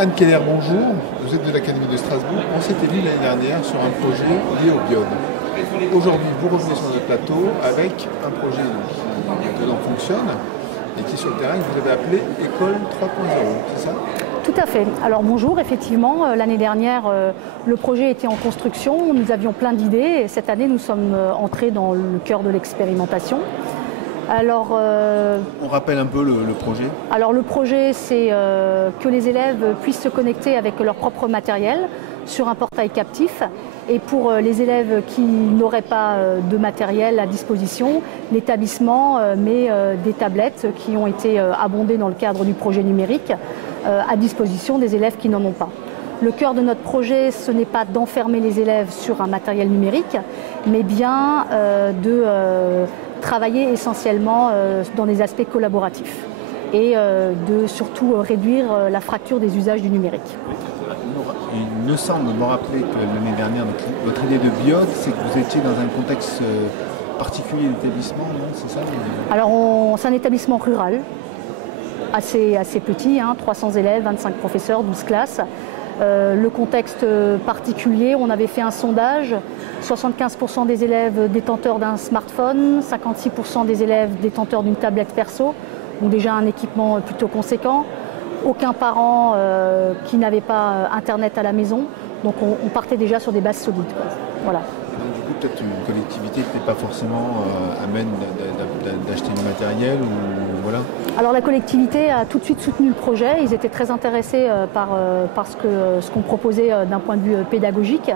Anne Keller, bonjour. Vous êtes de l'Académie de Strasbourg. On s'était vu l'année dernière sur un projet lié au biode. Aujourd'hui, vous revenez sur le plateau avec un projet qui maintenant fonctionne et qui sur le terrain que vous avez appelé École 3.0, c'est ça? Tout à fait. Alors bonjour, effectivement, l'année dernière, le projet était en construction, nous avions plein d'idées et cette année, nous sommes entrés dans le cœur de l'expérimentation. Alors, on rappelle un peu le projet. Alors le projet, c'est que les élèves puissent se connecter avec leur propre matériel sur un portail captif. Et pour les élèves qui n'auraient pas de matériel à disposition, l'établissement met des tablettes qui ont été abondées dans le cadre du projet numérique à disposition des élèves qui n'en ont pas. Le cœur de notre projet, ce n'est pas d'enfermer les élèves sur un matériel numérique, mais bien de travailler essentiellement dans des aspects collaboratifs et de surtout réduire la fracture des usages du numérique. Il me semble me rappeler que l'année dernière, votre idée de biode, c'est que vous étiez dans un contexte particulier d'établissement, non? C'est ça? Alors c'est un établissement rural, assez petit, 300 élèves, 25 professeurs, 12 classes. Le contexte particulier, on avait fait un sondage, 75% des élèves détenteurs d'un smartphone, 56% des élèves détenteurs d'une tablette perso, donc déjà un équipement plutôt conséquent. Aucun parent qui n'avait pas Internet à la maison, donc on partait déjà sur des bases solides. Voilà. Donc, du coup, peut-être une collectivité qui n'est pas forcément amène d'acheter du matériel ou voilà. Alors la collectivité a tout de suite soutenu le projet. Ils étaient très intéressés par ce qu'on proposait d'un point de vue pédagogique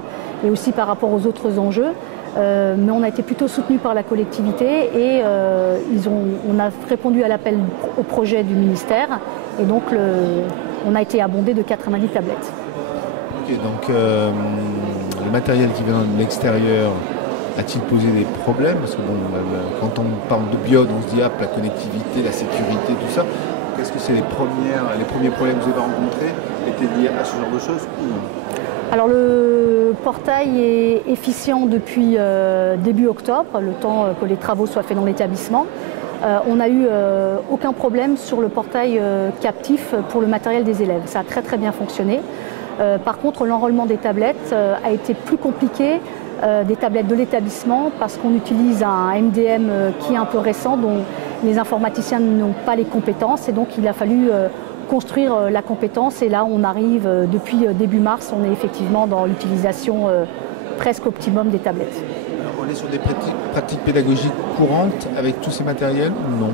et aussi par rapport aux autres enjeux. Mais on a été plutôt soutenu par la collectivité et on a répondu à l'appel au projet du ministère et donc on a été abondé de 90 tablettes. Ok, donc le matériel qui vient de l'extérieur a-t-il posé des problèmes? Parce que bon, quand on parle de biode, on se dit la connectivité, la sécurité, tout ça. Est-ce que c'est les premiers problèmes que vous avez rencontrés étaient liés à ce genre de choses ou non? Alors le portail est efficient depuis début octobre, le temps que les travaux soient faits dans l'établissement. On n'a eu aucun problème sur le portail captif pour le matériel des élèves. Ça a très bien fonctionné. Par contre, l'enrôlement des tablettes a été plus compliqué des tablettes de l'établissement parce qu'on utilise un MDM qui est un peu récent, dont les informaticiens n'ont pas les compétences et donc il a fallu construire la compétence et là on arrive depuis début mars, on est effectivement dans l'utilisation presque optimum des tablettes. Alors, on est sur des pratiques pédagogiques courantes avec tous ces matériels ou non?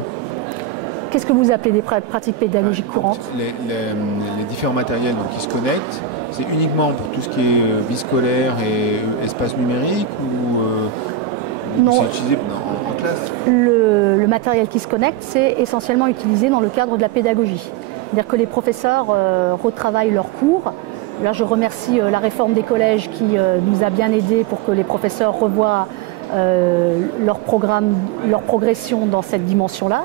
Qu'est-ce que vous appelez des pratiques pédagogiques courantes? Les différents matériels qui se connectent, c'est uniquement pour tout ce qui est vie scolaire et espace numérique ou non. C'est utilisé en classe? Le matériel qui se connecte, c'est essentiellement utilisé dans le cadre de la pédagogie. C'est-à-dire que les professeurs retravaillent leurs cours. Là, je remercie la réforme des collèges qui nous a bien aidés pour que les professeurs revoient leur programme, leur progression dans cette dimension-là.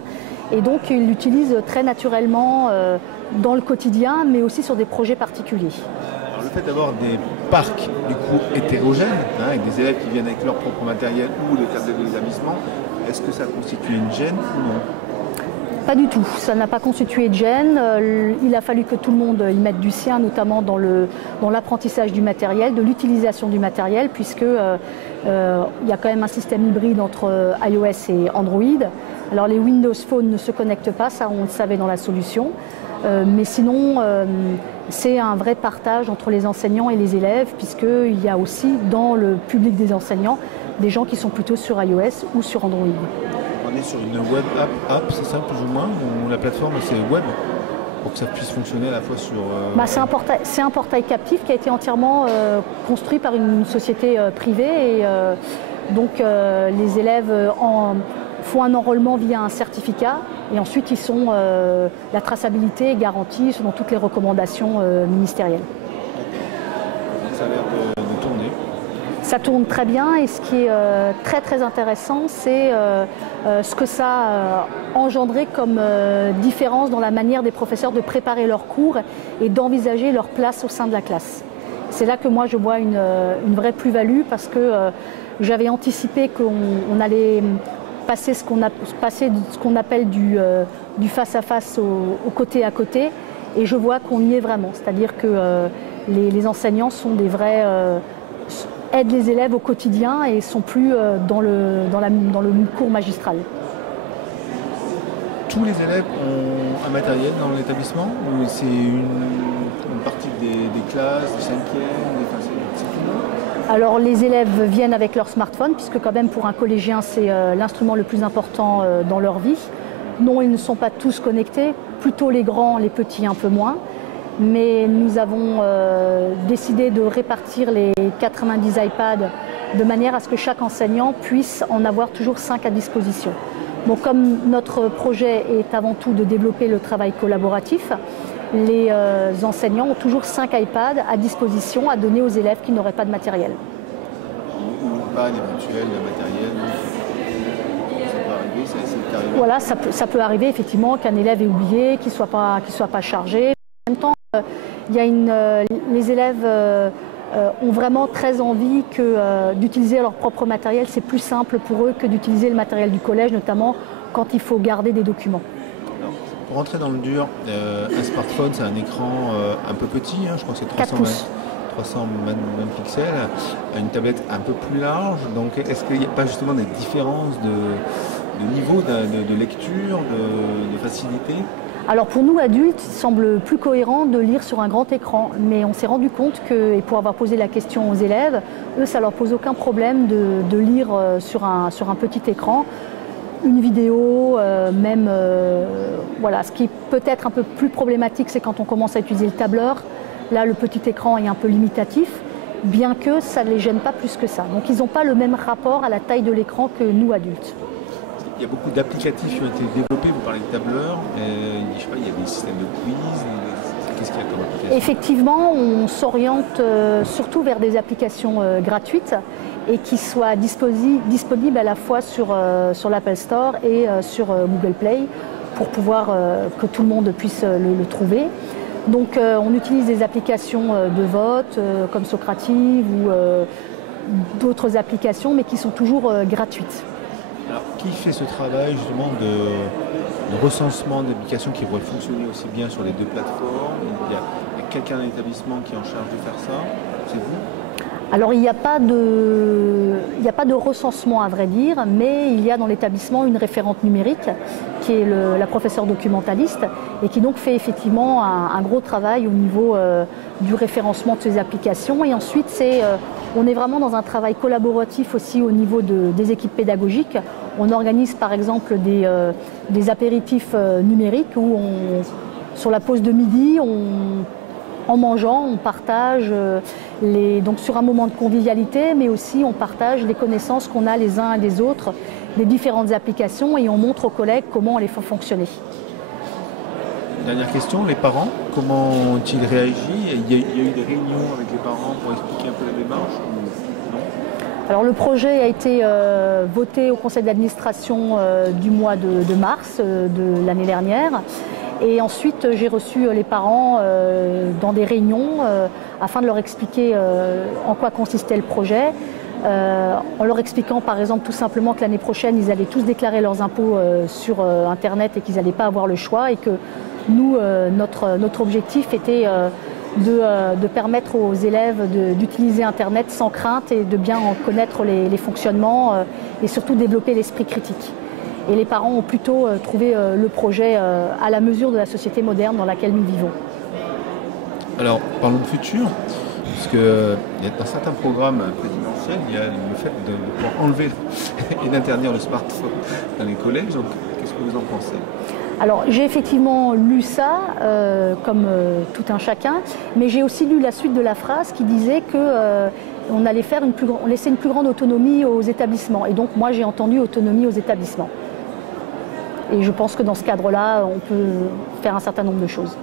Et donc, ils l'utilisent très naturellement dans le quotidien, mais aussi sur des projets particuliers. Alors, le fait d'avoir des parcs du coup hétérogènes, avec des élèves qui viennent avec leur propre matériel ou les tablettes de l'établissement, est-ce que ça constitue une gêne ou non? Pas du tout, ça n'a pas constitué de gêne. Il a fallu que tout le monde y mette du sien, notamment dans l'apprentissage du matériel, de l'utilisation du matériel, puisque il y a quand même un système hybride entre iOS et Android. Alors les Windows Phone ne se connectent pas, ça on le savait dans la solution. Mais sinon, c'est un vrai partage entre les enseignants et les élèves, puisqu'il y a aussi dans le public des enseignants des gens qui sont plutôt sur iOS ou sur Android. On est sur une web app, c'est ça plus ou moins, ou la plateforme c'est web pour que ça puisse fonctionner à la fois sur... C'est un portail captif qui a été entièrement construit par une société privée et donc les élèves font un enrôlement via un certificat et ensuite la traçabilité est garantie selon toutes les recommandations ministérielles. Ça a l'air de tourner. Ça tourne très bien et ce qui est très intéressant, c'est ce que ça a engendré comme différence dans la manière des professeurs de préparer leurs cours et d'envisager leur place au sein de la classe. C'est là que moi je vois une vraie plus-value parce que j'avais anticipé qu'on allait passer ce qu'on appelle du face-à-face au côté à côté et je vois qu'on y est vraiment. C'est-à-dire que les enseignants sont des vrais... aident les élèves au quotidien et ne sont plus dans le cours magistral. Tous les élèves ont un matériel dans l'établissement ou c'est une partie des classes, des cinquièmes, c'est tout le monde? Alors les élèves viennent avec leur smartphone, puisque quand même pour un collégien c'est l'instrument le plus important dans leur vie. Non, ils ne sont pas tous connectés, plutôt les grands, les petits un peu moins. Mais nous avons décidé de répartir les 90 iPads de manière à ce que chaque enseignant puisse en avoir toujours 5 à disposition. Donc comme notre projet est avant tout de développer le travail collaboratif, les enseignants ont toujours 5 iPads à disposition à donner aux élèves qui n'auraient pas de matériel. Ou une panne éventuelle de matériel, ça peut arriver, c'est arrivé. Voilà, ça peut arriver effectivement qu'un élève ait oublié, qu'il soit pas chargé. En même temps, les élèves ont vraiment très envie d'utiliser leur propre matériel. C'est plus simple pour eux que d'utiliser le matériel du collège, notamment quand il faut garder des documents. Alors, pour rentrer dans le dur, un smartphone, c'est un écran un peu petit, hein, je crois que c'est 320 pixels, une tablette un peu plus large. Donc, est-ce qu'il n'y a pas justement des différences de niveau de lecture, de facilité? Alors pour nous adultes, il semble plus cohérent de lire sur un grand écran, mais on s'est rendu compte que, et pour avoir posé la question aux élèves, eux ça leur pose aucun problème de lire sur un petit écran, une vidéo, voilà. Ce qui est peut-être un peu plus problématique, c'est quand on commence à utiliser le tableur. Là le petit écran est un peu limitatif, bien que ça ne les gêne pas plus que ça. Donc ils n'ont pas le même rapport à la taille de l'écran que nous adultes. Il y a beaucoup d'applicatifs qui ont été développés, vous parlez de tableur, je sais pas, il y a des systèmes de quiz, qu'est-ce qu'il y a comme application? Effectivement, on s'oriente surtout vers des applications gratuites et qui soient disponibles à la fois sur l'Apple Store et sur Google Play pour pouvoir que tout le monde puisse le trouver. Donc on utilise des applications de vote comme Socrative ou d'autres applications, mais qui sont toujours gratuites. Alors, qui fait ce travail justement de recensement d'applications qui pourraient fonctionner aussi bien sur les deux plateformes? Il y a quelqu'un dans l'établissement qui est en charge de faire ça? C'est vous? Alors il n'y a pas de recensement à vrai dire, mais il y a dans l'établissement une référente numérique qui est la professeure documentaliste et qui donc fait effectivement un gros travail au niveau du référencement de ces applications. Et ensuite on est vraiment dans un travail collaboratif aussi au niveau des équipes pédagogiques. On organise par exemple des apéritifs numériques où sur la pause de midi, en mangeant, on partage donc sur un moment de convivialité, mais aussi on partage les connaissances qu'on a les uns et les autres des différentes applications et on montre aux collègues comment on les fait fonctionner. Dernière question, les parents, comment ont-ils réagi? Il y a eu des réunions avec les parents pour expliquer un peu la démarche ou non? Alors le projet a été voté au conseil d'administration du mois de mars de l'année dernière. Et ensuite, j'ai reçu les parents dans des réunions afin de leur expliquer en quoi consistait le projet, en leur expliquant par exemple tout simplement que l'année prochaine, ils allaient tous déclarer leurs impôts sur Internet et qu'ils n'allaient pas avoir le choix et que nous, notre objectif était de permettre aux élèves d'utiliser Internet sans crainte et de bien en connaître les fonctionnements et surtout développer l'esprit critique. Et les parents ont plutôt trouvé le projet à la mesure de la société moderne dans laquelle nous vivons. Alors, parlons de futur, parce que dans certains programmes présidentiels, il y a le fait de pouvoir enlever et d'interdire le smartphone dans les collèges. Donc, qu'est-ce que vous en pensez? Alors, j'ai effectivement lu ça, comme tout un chacun, mais j'ai aussi lu la suite de la phrase qui disait que on allait laisser une plus grande autonomie aux établissements. Et donc, moi, j'ai entendu autonomie aux établissements. Et je pense que dans ce cadre-là, on peut faire un certain nombre de choses.